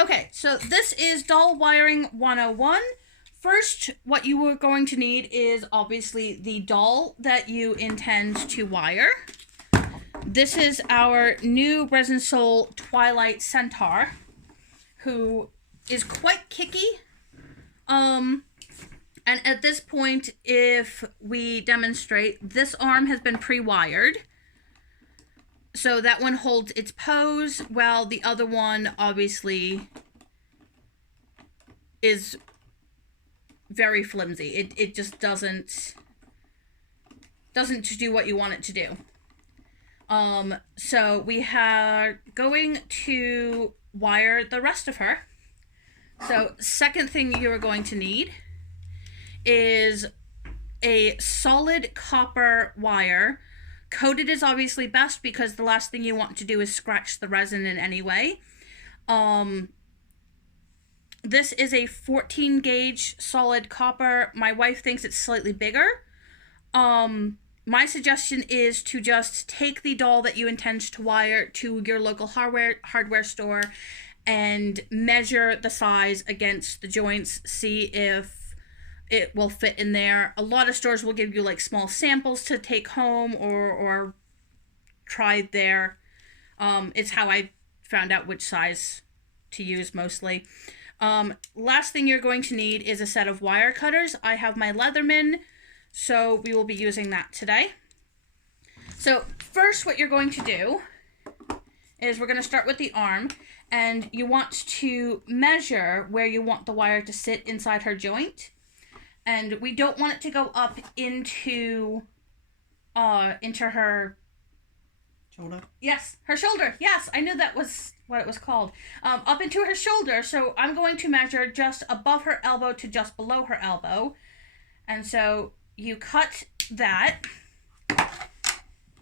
Okay, so this is Doll Wiring 101. First, what you are going to need is obviously the doll that you intend to wire. This is our new ResinSoul Twilight Centaur, who is quite kicky. And at this point, if we demonstrate, this arm has been pre-wired. So that one holds its pose, while the other one obviously is very flimsy. It just doesn't do what you want it to do. So we are going to wire the rest of her. So second thing you are going to need is a solid copper wire. Coated is obviously best because the last thing you want to do is scratch the resin in any way. This is a 14 gauge solid copper. My wife thinks it's slightly bigger. My suggestion is to just take the doll that you intend to wire to your local hardware store and measure the size against the joints, see if it will fit in there. A lot of stores will give you like small samples to take home or try there. It's how I found out which size to use mostly. Last thing you're going to need is a set of wire cutters. I have my Leatherman, so we will be using that today. So first what you're going to do is we're going to start with the arm, and you want to measure where you want the wire to sit inside her joint. And we don't want it to go up into her shoulder. Yes, her shoulder. Yes, I knew that was what it was called. Up into her shoulder. So I'm going to measure just above her elbow to just below her elbow. And so you cut that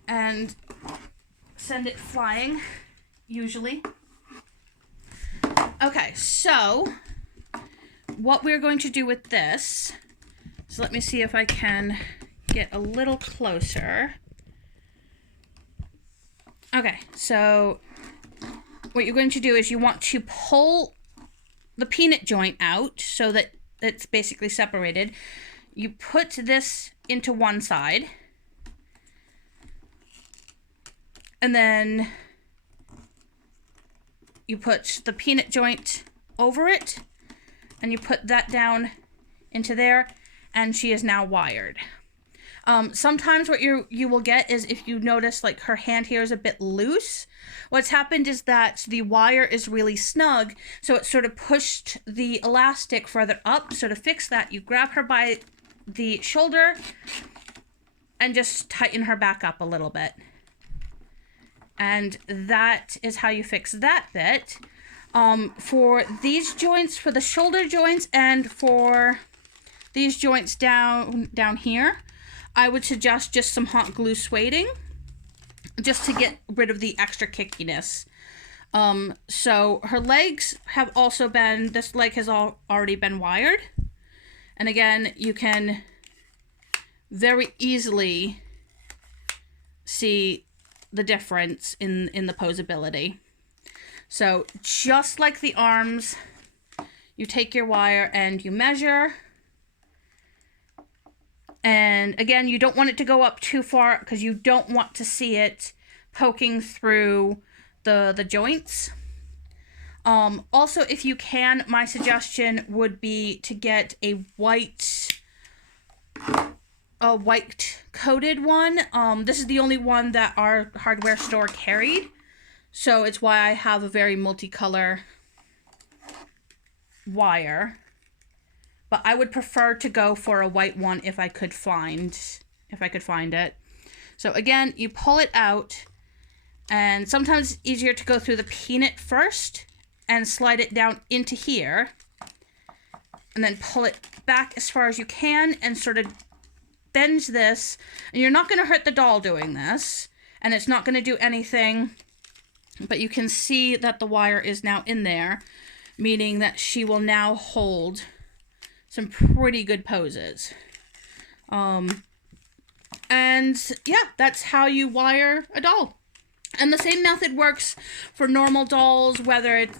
and send it flying, usually. Okay, so what we're going to do with this, so let me see if I can get a little closer. Okay, so what you're going to do is you want to pull the peanut joint out so that it's basically separated. You put this into one side, and then you put the peanut joint over it, and you put that down into there, and she is now wired. Sometimes what you will get is, if you notice like her hand here is a bit loose, what's happened is that the wire is really snug, so it sort of pushed the elastic further up. So to fix that, you grab her by the shoulder and just tighten her back up a little bit. And that is how you fix that bit. For these joints, for the shoulder joints and for these joints down here, I would suggest just some hot glue sueding, just to get rid of the extra kickiness. So her legs have also been, this leg has already been wired. And again, you can very easily see the difference in the posability. So just like the arms, you take your wire and you measure. And again, you don't want it to go up too far because you don't want to see it poking through the joints. Also, if you can, my suggestion would be to get a white coated one. This is the only one that our hardware store carried, so it's why I have a very multicolor wire. But I would prefer to go for a white one if I could find it. So again, you pull it out, and sometimes it's easier to go through the peanut first and slide it down into here, and then pull it back as far as you can and sort of bend this. And you're not going to hurt the doll doing this, and it's not going to do anything, but you can see that the wire is now in there, meaning that she will now hold some pretty good poses. And yeah, that's how you wire a doll. And the same method works for normal dolls, whether it's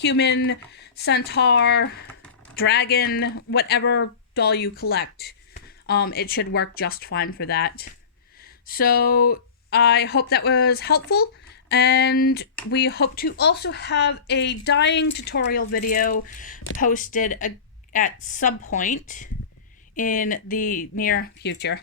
human, centaur, dragon, whatever doll you collect. It should work just fine for that. So I hope that was helpful, and we hope to also have a dyeing tutorial video posted at some point in the near future.